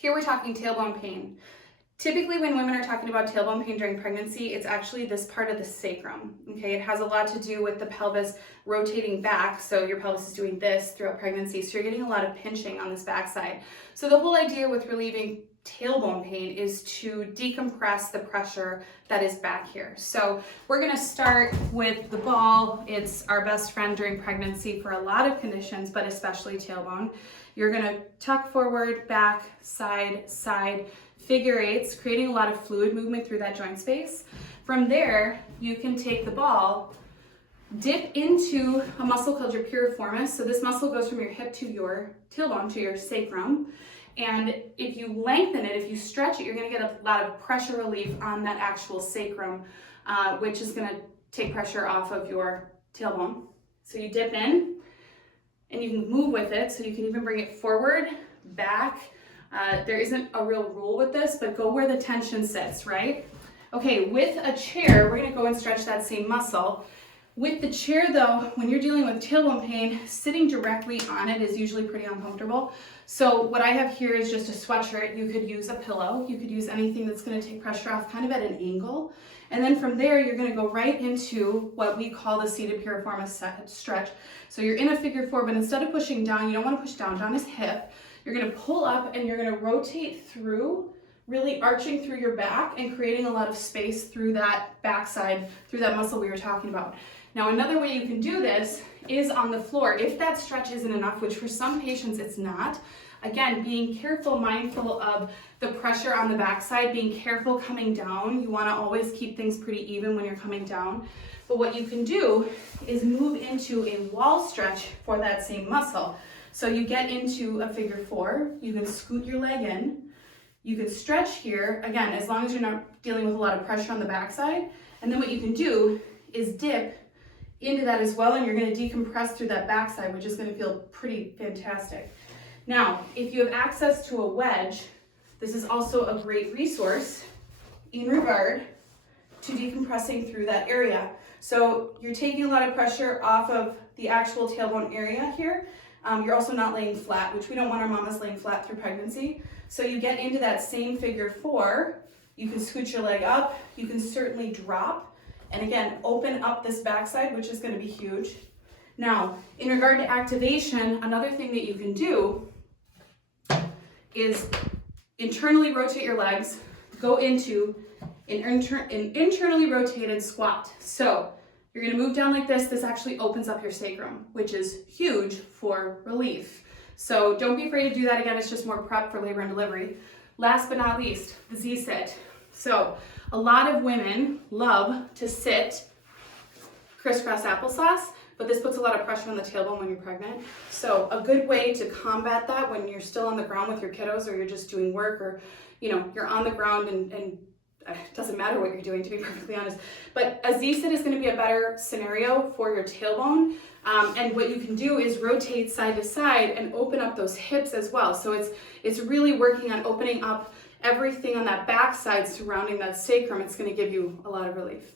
Here we're talking tailbone pain. Typically when women are talking about tailbone pain during pregnancy, it's actually this part of the sacrum, okay? It has a lot to do with the pelvis rotating back, so your pelvis is doing this throughout pregnancy, so you're getting a lot of pinching on this backside. So the whole idea with relieving tailbone pain is to decompress the pressure that is back here. So we're gonna start with the ball. It's our best friend during pregnancy for a lot of conditions, but especially tailbone. You're gonna tuck forward, back, side, side, figure eights, creating a lot of fluid movement through that joint space. From there, you can take the ball, dip into a muscle called your piriformis. So this muscle goes from your hip to your tailbone, to your sacrum. And if you lengthen it, if you stretch it, you're gonna get a lot of pressure relief on that actual sacrum, which is gonna take pressure off of your tailbone. So you dip in, and you can move with it, so you can even bring it forward, back. There isn't a real rule with this, but go where the tension sits, right? Okay, with a chair, we're gonna go and stretch that same muscle. With the chair though, when you're dealing with tailbone pain, sitting directly on it is usually pretty uncomfortable. So what I have here is just a sweatshirt. You could use a pillow. You could use anything that's gonna take pressure off kind of at an angle. And then from there, you're gonna go right into what we call the seated piriformis stretch. So you're in a figure four, but instead of pushing down, you don't wanna push down. Down is hip. You're gonna pull up and you're gonna rotate through, really arching through your back and creating a lot of space through that backside, through that muscle we were talking about. Now, another way you can do this is on the floor. If that stretch isn't enough, which for some patients it's not, again, being careful, mindful of the pressure on the backside, being careful coming down. You wanna always keep things pretty even when you're coming down. But what you can do is move into a wall stretch for that same muscle. So you get into a figure four, you can scoot your leg in, you can stretch here, again, as long as you're not dealing with a lot of pressure on the backside. And then what you can do is dip into that as well, and you're gonna decompress through that backside, which is gonna feel pretty fantastic. Now, if you have access to a wedge, this is also a great resource in regard to decompressing through that area. So you're taking a lot of pressure off of the actual tailbone area here. You're also not laying flat, which we don't want our mamas laying flat through pregnancy. So you get into that same figure four, you can scoot your leg up, you can certainly drop, and again, open up this backside, which is gonna be huge. Now, in regard to activation, another thing that you can do is internally rotate your legs, go into an internally rotated squat. So you're gonna move down like this. This actually opens up your sacrum, which is huge for relief. So don't be afraid to do that. Again, it's just more prep for labor and delivery. Last but not least, the Z-sit. So a lot of women love to sit crisscross applesauce, but this puts a lot of pressure on the tailbone when you're pregnant. So a good way to combat that when you're still on the ground with your kiddos, or you're just doing work, or you're on the ground and it doesn't matter what you're doing, to be perfectly honest, but a Z-sit is going to be a better scenario for your tailbone. And what you can do is rotate side to side and open up those hips as well. So it's really working on opening up everything on that backside surrounding that sacrum. It's going to give you a lot of relief.